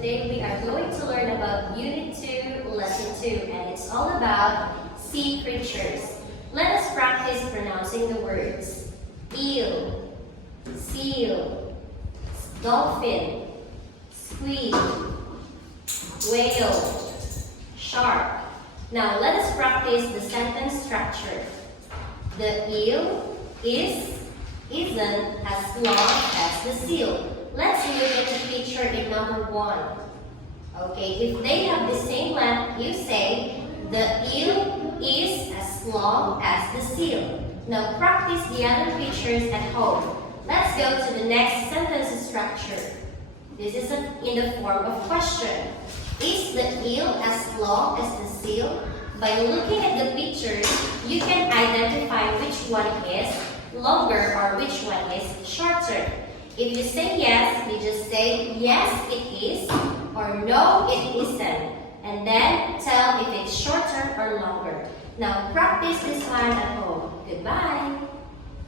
today we are going to learn about Unit 2, Lesson 2, and it's all about sea creatures. Let us practice pronouncing the words. Eel, seal, dolphin, squid, whale, shark. Now let us practice the sentence structure. The eel isn't as long as the seal. Let's look at the picture in number 1. Okay, if they have the same length, you say the eel is as long as the seal. Now practice the other pictures at home. Let's go to the next sentence structure. This is in the form of question. Is the eel as long as the seal? By looking at the pictures, you can identify which one is longer or which one is shorter. If you say yes, you just say yes it is or no it isn't. And then tell if it's shorter or longer. Now practice this one at home. Goodbye!